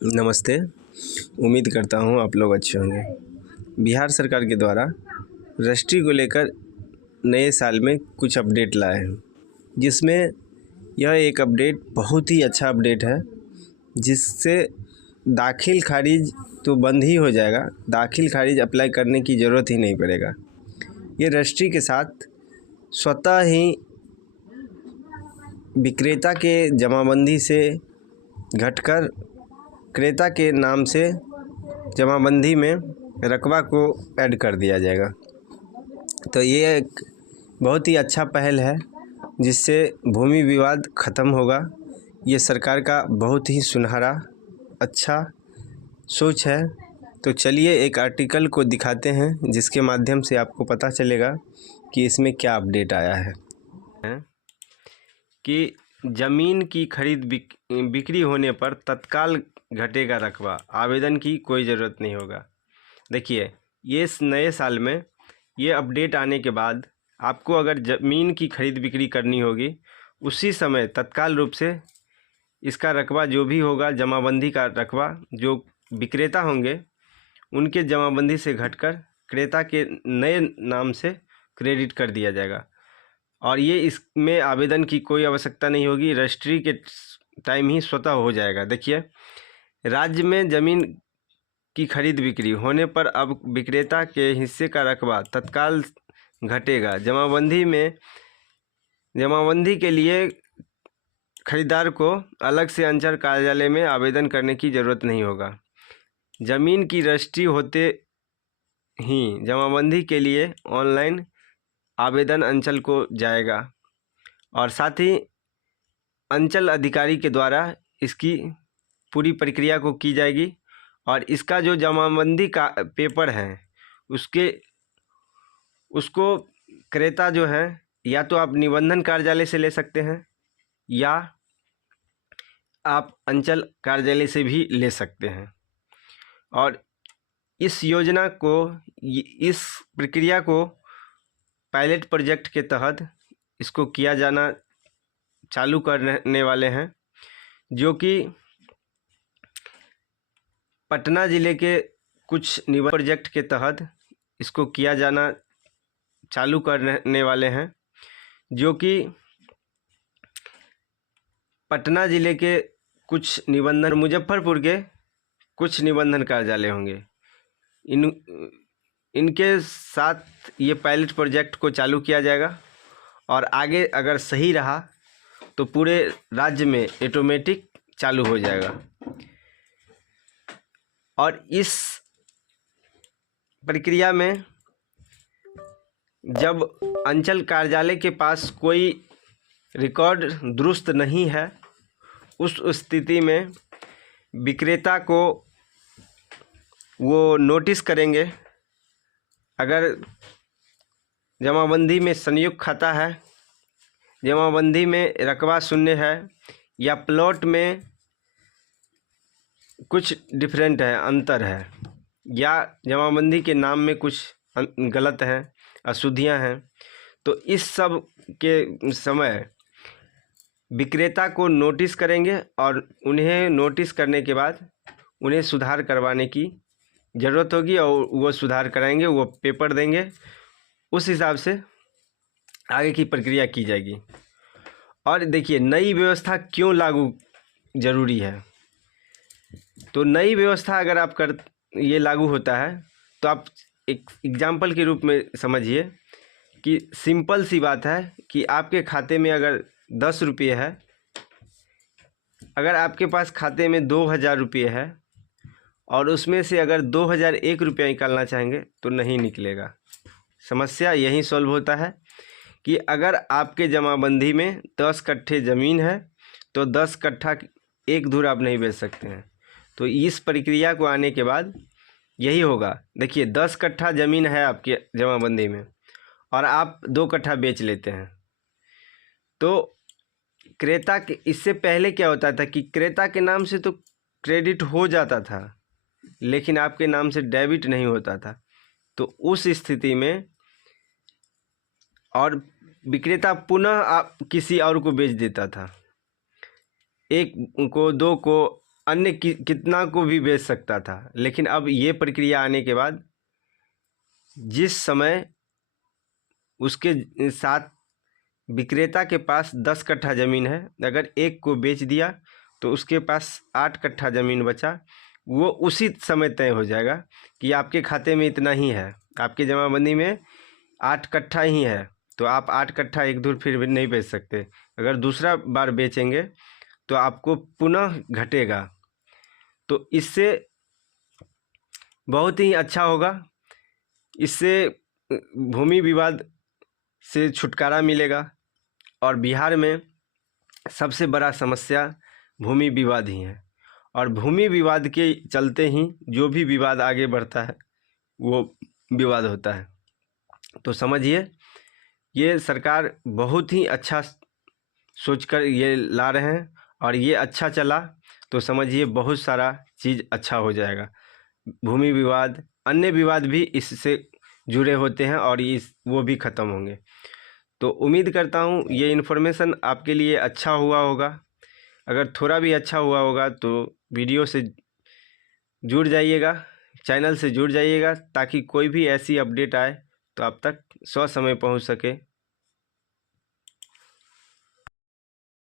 नमस्ते। उम्मीद करता हूँ आप लोग अच्छे होंगे। बिहार सरकार के द्वारा रजिस्ट्री को लेकर नए साल में कुछ अपडेट लाए हैं, जिसमें यह एक अपडेट बहुत ही अच्छा अपडेट है, जिससे दाखिल खारिज तो बंद ही हो जाएगा। दाखिल खारिज अप्लाई करने की ज़रूरत ही नहीं पड़ेगा। ये रजिस्ट्री के साथ स्वतः ही विक्रेता के जमाबंदी से घटकर क्रेता के नाम से जमाबंदी में रकबा को ऐड कर दिया जाएगा। तो ये एक बहुत ही अच्छा पहल है, जिससे भूमि विवाद ख़त्म होगा। ये सरकार का बहुत ही सुनहरा अच्छा सोच है। तो चलिए एक आर्टिकल को दिखाते हैं, जिसके माध्यम से आपको पता चलेगा कि इसमें क्या अपडेट आया है कि ज़मीन की खरीद बिक्री होने पर तत्काल घटेगा रकबा, आवेदन की कोई ज़रूरत नहीं होगा। देखिए, ये इस नए साल में ये अपडेट आने के बाद आपको अगर ज़मीन की खरीद बिक्री करनी होगी, उसी समय तत्काल रूप से इसका रकबा जो भी होगा, जमाबंदी का रकबा जो विक्रेता होंगे उनके जमाबंदी से घटकर क्रेता के नए नाम से क्रेडिट कर दिया जाएगा। और ये इसमें आवेदन की कोई आवश्यकता नहीं होगी, रजिस्ट्री के टाइम ही स्वतः हो जाएगा। देखिए, राज्य में ज़मीन की खरीद बिक्री होने पर अब विक्रेता के हिस्से का रकबा तत्काल घटेगा। जमाबंदी के लिए खरीदार को अलग से अंचल कार्यालय में आवेदन करने की ज़रूरत नहीं होगा। ज़मीन की रजिस्ट्री होते ही जमाबंदी के लिए ऑनलाइन आवेदन अंचल को जाएगा और साथ ही अंचल अधिकारी के द्वारा इसकी पूरी प्रक्रिया को की जाएगी। और इसका जो जमाबंदी का पेपर है उसको क्रेता जो है, या तो आप निबंधन कार्यालय से ले सकते हैं या आप अंचल कार्यालय से भी ले सकते हैं। और इस योजना को, इस प्रक्रिया को पायलट प्रोजेक्ट के तहत इसको किया जाना चालू करने वाले हैं, जो कि पटना ज़िले के कुछ निबंधन प्रोजेक्ट के तहत इसको किया जाना चालू करने वाले हैं, जो कि पटना ज़िले के कुछ निबंधन, मुजफ्फरपुर के कुछ निबंधन कार्यालय होंगे। इनके साथ ये पायलट प्रोजेक्ट को चालू किया जाएगा और आगे अगर सही रहा तो पूरे राज्य में ऑटोमेटिक चालू हो जाएगा। और इस प्रक्रिया में जब अंचल कार्यालय के पास कोई रिकॉर्ड दुरुस्त नहीं है, उस स्थिति में विक्रेता को वो नोटिस करेंगे। अगर जमाबंदी में संयुक्त खाता है, जमाबंदी में रकबा शून्य है, या प्लॉट में कुछ डिफरेंट है, अंतर है, या जमाबंदी के नाम में कुछ गलत है, अशुद्धियां हैं, तो इस सब के समय विक्रेता को नोटिस करेंगे और उन्हें नोटिस करने के बाद उन्हें सुधार करवाने की ज़रूरत होगी और वो सुधार कराएंगे, वो पेपर देंगे, उस हिसाब से आगे की प्रक्रिया की जाएगी। और देखिए, नई व्यवस्था क्यों लागू ज़रूरी है। तो नई व्यवस्था अगर आप ये लागू होता है तो आप एक एग्जाम्पल के रूप में समझिए कि सिंपल सी बात है कि आपके खाते में अगर 10 रुपये है, अगर आपके पास खाते में 2000 रुपये है और उसमें से अगर 2001 रुपया निकालना चाहेंगे तो नहीं निकलेगा। समस्या यही सॉल्व होता है कि अगर आपके जमाबंदी में 10 कट्ठे ज़मीन है तो 10 कट्ठा एक धुर आप नहीं बेच सकते हैं। तो इस प्रक्रिया को आने के बाद यही होगा। देखिए, 10 कट्ठा ज़मीन है आपके जमाबंदी में और आप 2 कट्ठा बेच लेते हैं, तो क्रेता के, इससे पहले क्या होता था कि क्रेता के नाम से तो क्रेडिट हो जाता था, लेकिन आपके नाम से डेबिट नहीं होता था। तो उस स्थिति में और विक्रेता पुनः आप किसी और को बेच देता था, एक को, दो को, अन्य कितना को भी बेच सकता था। लेकिन अब ये प्रक्रिया आने के बाद जिस समय उसके साथ विक्रेता के पास 10 कट्ठा ज़मीन है, अगर एक को बेच दिया तो उसके पास 8 कट्ठा ज़मीन बचा, वो उसी समय तय हो जाएगा कि आपके खाते में इतना ही है, आपके जमाबंदी में 8 कट्ठा ही है, तो आप 8 कट्ठा एक धुर फिर भी नहीं बेच सकते। अगर दूसरा बार बेचेंगे तो आपको पुनः घटेगा। तो इससे बहुत ही अच्छा होगा, इससे भूमि विवाद से छुटकारा मिलेगा। और बिहार में सबसे बड़ा समस्या भूमि विवाद ही है, और भूमि विवाद के चलते ही जो भी विवाद आगे बढ़ता है वो विवाद होता है। तो समझिए, ये सरकार बहुत ही अच्छा सोचकर ये ला रहे हैं, और ये अच्छा चला तो समझिए बहुत सारा चीज़ अच्छा हो जाएगा। भूमि विवाद, अन्य विवाद भी इससे जुड़े होते हैं और वो भी ख़त्म होंगे। तो उम्मीद करता हूँ ये इन्फॉर्मेशन आपके लिए अच्छा हुआ होगा। अगर थोड़ा भी अच्छा हुआ होगा तो वीडियो से जुड़ जाइएगा, चैनल से जुड़ जाइएगा, ताकि कोई भी ऐसी अपडेट आए तो आप तक ससमय पहुँच सके।